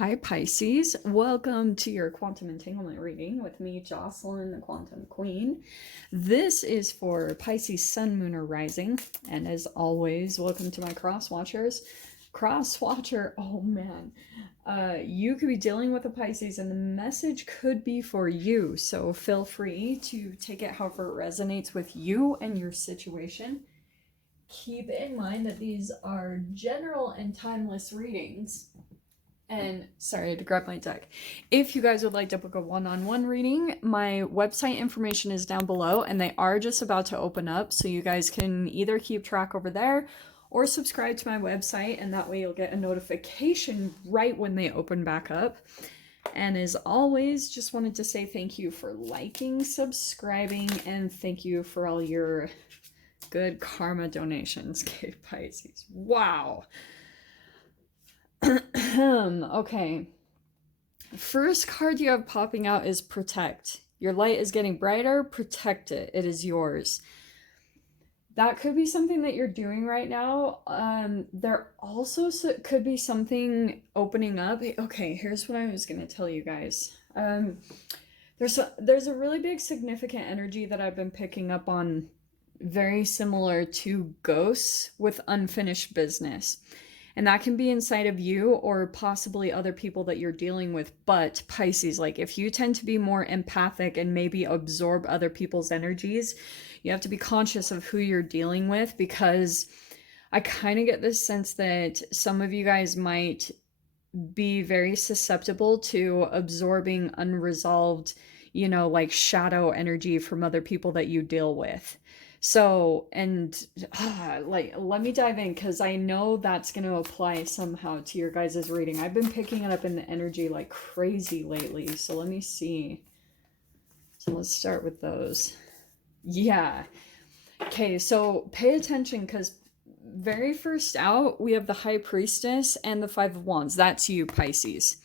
Hi Pisces, welcome to your quantum entanglement reading with me, Jocelyn, the Quantum Queen. This is for Pisces Sun, Moon, or Rising, and as always, welcome to my cross watchers. Cross watcher, oh man, you could be dealing with a Pisces and the message could be for you, so feel free to take it however it resonates with you and your situation. Keep in mind that these are general and timeless readings. And sorry to grab my deck. If you guys would like to book a one-on-one reading, my website information is down below and they are just about to open up. So you guys can either keep track over there or subscribe to my website, and that way you'll get a notification right when they open back up. And as always, just wanted to say thank you for liking, subscribing, and thank you for all your good karma donations, Kate Pisces. Wow. Okay. First card you have popping out is Protect. Your light is getting brighter. Protect it. It is yours. That could be something that you're doing right now. There also could be something opening up. Okay, here's what I was going to tell you guys. There's a really big significant energy that I've been picking up on, very similar to ghosts with unfinished business. And that can be inside of you or possibly other people that you're dealing with. But Pisces, like if you tend to be more empathic and maybe absorb other people's energies, you have to be conscious of who you're dealing with, because I kind of get this sense that some of you guys might be very susceptible to absorbing unresolved, like shadow energy from other people that you deal with. So, and let me dive in, because I know that's going to apply somehow to your guys' reading. I've been picking it up in the energy like crazy lately. So let me see. So let's start with those. Yeah. Okay, so pay attention, because very first out, we have the High Priestess and the Five of Wands. That's you, Pisces.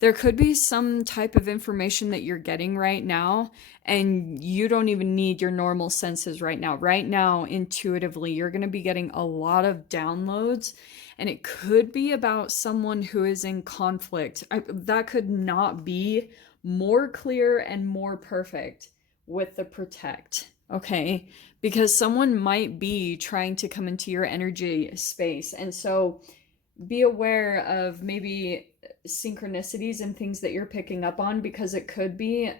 There could be some type of information that you're getting right now, and you don't even need your normal senses right now. Right now, intuitively, you're going to be getting a lot of downloads, and it could be about someone who is in conflict. That could not be more clear and more perfect with the Protect, okay? Because someone might be trying to come into your energy space, and so be aware of maybe synchronicities and things that you're picking up on, because it could be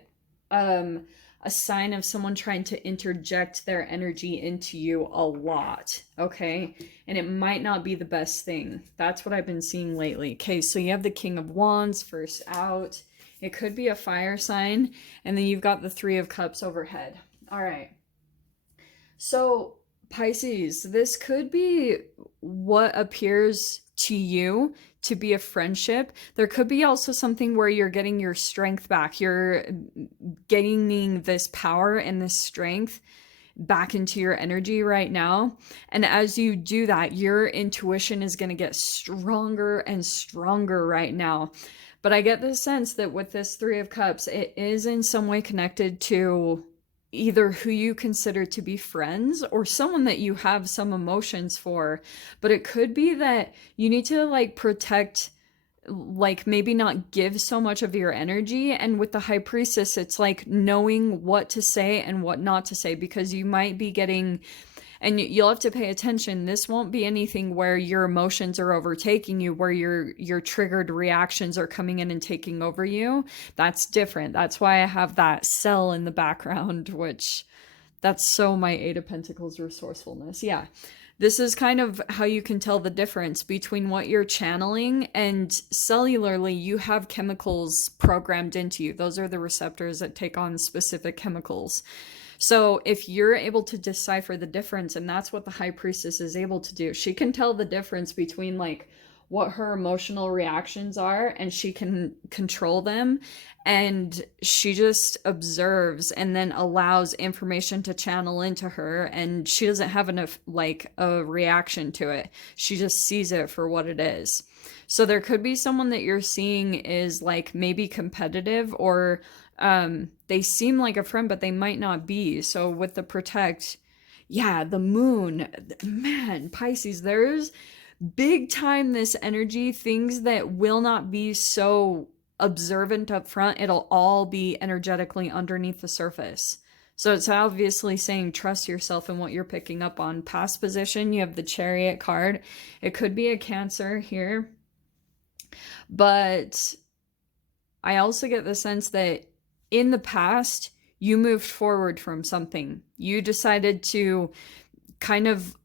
a sign of someone trying to interject their energy into you a lot, okay? And it might not be the best thing. That's what I've been seeing lately. Okay, so you have the King of Wands first out. It could be a fire sign, and then you've got the Three of Cups overhead. All right. So Pisces, this could be what appears to you to be a friendship. There could be also something where you're getting your strength back. You're gaining this power and this strength back into your energy right now. And as you do that, your intuition is going to get stronger and stronger right now. But I get the sense that with this Three of Cups, it is in some way connected to either who you consider to be friends or someone that you have some emotions for. But it could be that you need to like protect, like maybe not give so much of your energy. And with the High Priestess, it's like knowing what to say and what not to say, because you might be getting, and you'll have to pay attention. This won't be anything where your emotions are overtaking you, where your triggered reactions are coming in and taking over you. That's different. That's why I have that cell in the background, which that's so my Eight of Pentacles resourcefulness. Yeah. This is kind of how you can tell the difference between what you're channeling, and cellularly, you have chemicals programmed into you. Those are the receptors that take on specific chemicals. So if you're able to decipher the difference, and that's what the High Priestess is able to do, she can tell the difference between like what her emotional reactions are, and she can control them, and she just observes and then allows information to channel into her, and she doesn't have enough like a reaction to it. She just sees it for what it is. So there could be someone that you're seeing is like maybe competitive, or they seem like a friend, but they might not be. So with the Protect, yeah, the Moon, man, Pisces, there's big time this energy, things that will not be so observant up front, it'll all be energetically underneath the surface. So it's obviously saying trust yourself in what you're picking up on. Past position, you have the Chariot card. It could be a Cancer here. But I also get the sense that in the past, you moved forward from something. You decided to kind of,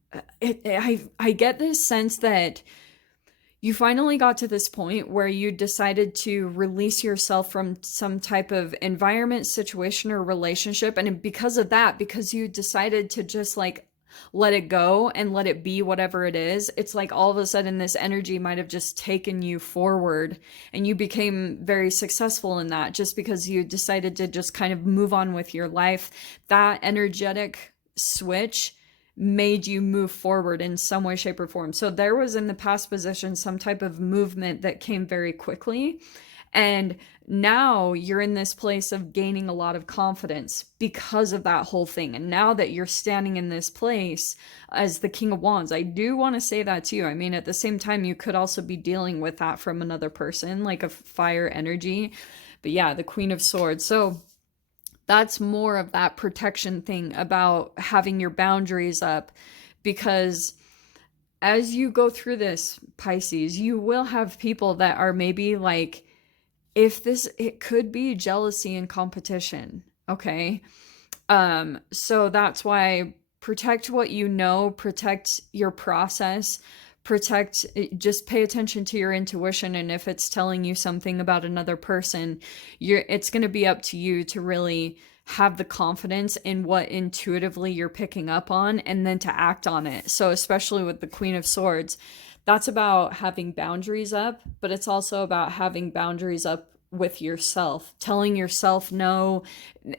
I get this sense that you finally got to this point where you decided to release yourself from some type of environment, situation, or relationship. And because of that, because you decided to just like let it go and let it be whatever it is, it's like all of a sudden this energy might have just taken you forward and you became very successful in that just because you decided to just kind of move on with your life. That energetic switch made you move forward in some way, shape, or form. So there was in the past position some type of movement that came very quickly. And now you're in this place of gaining a lot of confidence because of that whole thing. And now that you're standing in this place as the King of Wands, I do want to say that to you. I mean, at the same time, you could also be dealing with that from another person, like a fire energy. But yeah, the Queen of Swords. So that's more of that protection thing about having your boundaries up, because as you go through this, Pisces, you will have people that are maybe like, it could be jealousy and competition. Okay. So that's why protect what you know, protect your process, just pay attention to your intuition. And if it's telling you something about another person, it's going to be up to you to really have the confidence in what intuitively you're picking up on and then to act on it. So especially with the Queen of Swords, that's about having boundaries up, but it's also about having boundaries up with yourself, telling yourself no.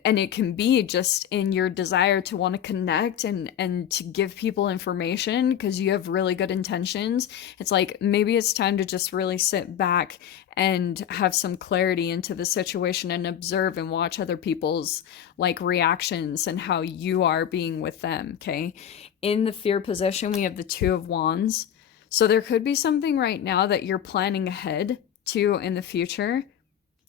And it can be just in your desire to want to connect and to give people information because you have really good intentions. It's like maybe it's time to just really sit back and have some clarity into the situation and observe and watch other people's like reactions and how you are being with them. Okay. In the fear position, we have the Two of Wands. So there could be something right now that you're planning ahead to in the future.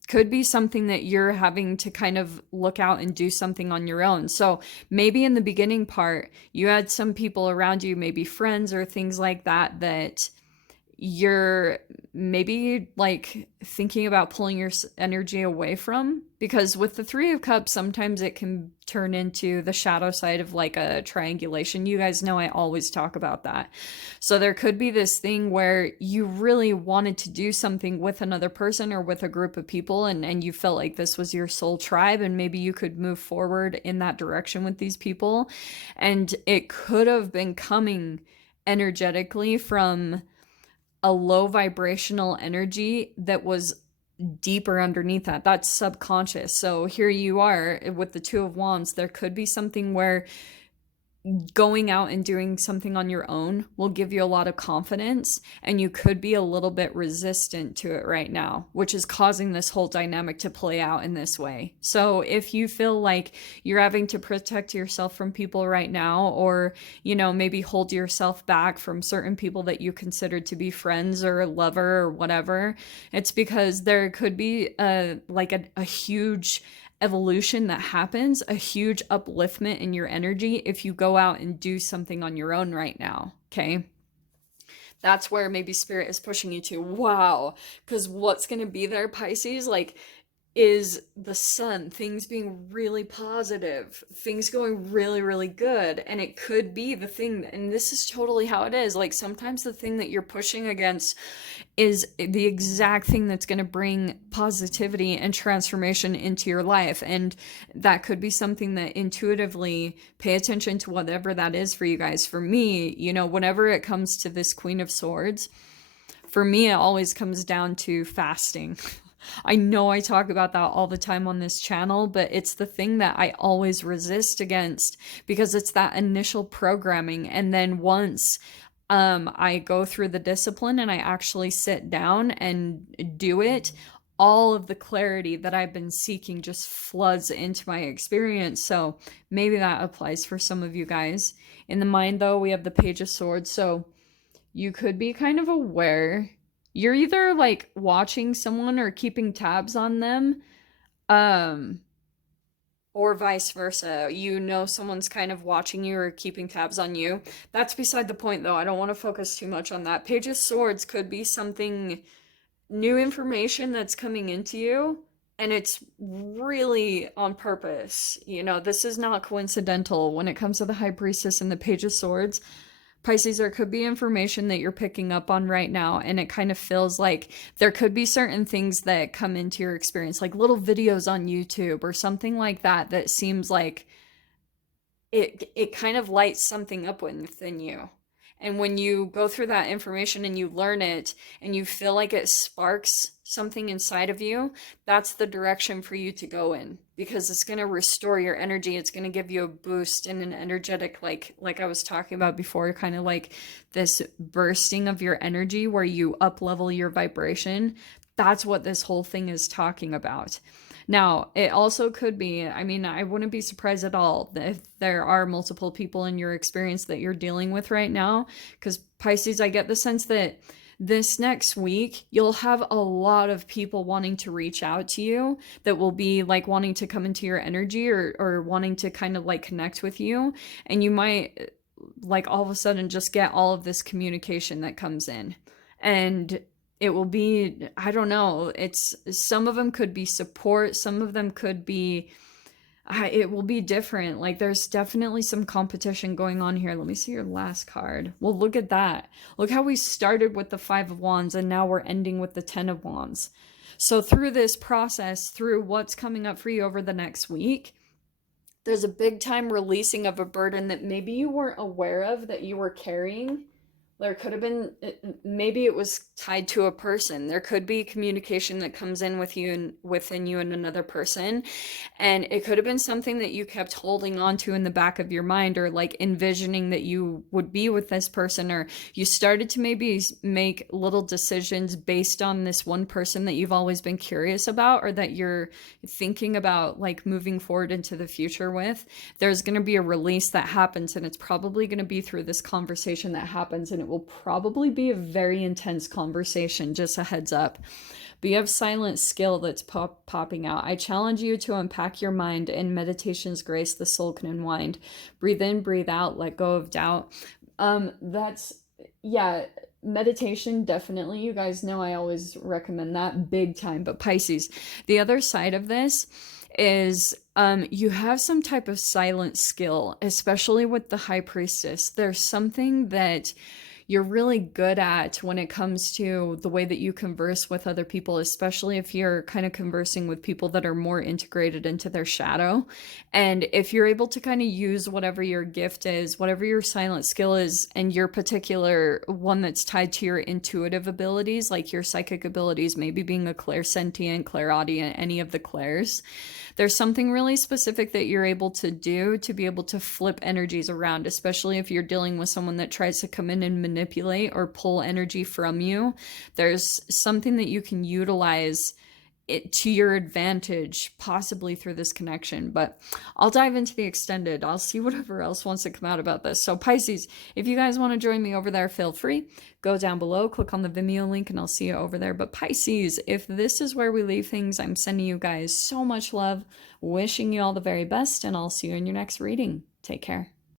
Could be something that you're having to kind of look out and do something on your own. So maybe in the beginning part, you had some people around you, maybe friends or things like that, that you're maybe like thinking about pulling your energy away from, because with the Three of Cups, sometimes it can turn into the shadow side of like a triangulation. You guys know I always talk about that. So there could be this thing where you really wanted to do something with another person or with a group of people, and you felt like this was your soul tribe, and maybe you could move forward in that direction with these people. And it could have been coming energetically from a low vibrational energy that was deeper underneath that. That's subconscious. So here you are with the Two of Wands. There could be something where going out and doing something on your own will give you a lot of confidence, and you could be a little bit resistant to it right now, which is causing this whole dynamic to play out in this way. So if you feel like you're having to protect yourself from people right now, or maybe hold yourself back from certain people that you consider to be friends or a lover or whatever, it's because there could be a huge evolution that happens, a huge upliftment in your energy if you go out and do something on your own right now. Okay. That's where maybe spirit is pushing you to. Wow. Because what's going to be there, Pisces, is the sun, things being really positive, things going really, really good. And it could be the thing, and this is totally how it is. Like sometimes the thing that you're pushing against is the exact thing that's going to bring positivity and transformation into your life. And that could be something that intuitively pay attention to whatever that is for you guys. For me, whenever it comes to this Queen of Swords, for me, it always comes down to fasting. I know I talk about that all the time on this channel, but it's the thing that I always resist against, because it's that initial programming. And then once I go through the discipline and I actually sit down and do it, all of the clarity that I've been seeking just floods into my experience. So maybe that applies for some of you guys. In the mind, though, we have the Page of Swords. So you could be kind of aware. You're either like watching someone or keeping tabs on them, um, or vice versa. You know someone's kind of watching you or keeping tabs on you. That's beside the point, though. I don't want to focus too much on that. Page of Swords could be something, new information that's coming into you, and it's really on purpose. You know, this is not coincidental when it comes to the High Priestess and the Page of Swords. Pisces, there could be information that you're picking up on right now, and it kind of feels like there could be certain things that come into your experience, like little videos on YouTube or something like that, that seems like it kind of lights something up within you. And when you go through that information and you learn it and you feel like it sparks something inside of you, that's the direction for you to go in, because it's going to restore your energy. It's going to give you a boost and an energetic, like I was talking about before, kind of like this bursting of your energy where you up level your vibration. That's what this whole thing is talking about. Now, it also could be, I mean, I wouldn't be surprised at all if there are multiple people in your experience that you're dealing with right now, because Pisces, I get the sense that this next week, you'll have a lot of people wanting to reach out to you that will be like wanting to come into your energy, or wanting to kind of like connect with you. And you might like all of a sudden just get all of this communication that comes in. And it will be, I don't know, it's, some of them could be support, some of them could be, it will be different. Like there's definitely some competition going on here. Let me see your last card. Well, look at that. Look how we started with the 5 of Wands and now we're ending with the 10 of Wands. So through this process, through what's coming up for you over the next week, there's a big time releasing of a burden that maybe you weren't aware of that you were carrying. There could have been, maybe it was tied to a person. There could be communication that comes in with you and within you and another person. And it could have been something that you kept holding on to in the back of your mind, or like envisioning that you would be with this person, or you started to maybe make little decisions based on this one person that you've always been curious about, or that you're thinking about like moving forward into the future with. There's going to be a release that happens, and it's probably going to be through this conversation that happens, and it will probably be a very intense conversation, just a heads up. But you have silent skill that's popping out. I challenge you to unpack your mind. In meditation's grace, the soul can unwind. Breathe in, breathe out, let go of doubt. Yeah, meditation, definitely. You guys know I always recommend that big time. But Pisces, the other side of this is you have some type of silent skill, especially with the High Priestess. There's something that you're really good at when it comes to the way that you converse with other people, especially if you're kind of conversing with people that are more integrated into their shadow. And if you're able to kind of use whatever your gift is, whatever your silent skill is, and your particular one that's tied to your intuitive abilities, like your psychic abilities, maybe being a clairsentient, clairaudient, any of the clairs, there's something really specific that you're able to do to be able to flip energies around, especially if you're dealing with someone that tries to come in and manipulate or pull energy from you. There's something that you can utilize it to your advantage, possibly through this connection. But I'll dive into the extended. I'll see whatever else wants to come out about this. So Pisces, if you guys want to join me over there, feel free. Go down below, click on the Vimeo link, and I'll see you over there. But Pisces, if this is where we leave things, I'm sending you guys so much love, wishing you all the very best, and I'll see you in your next reading. Take care.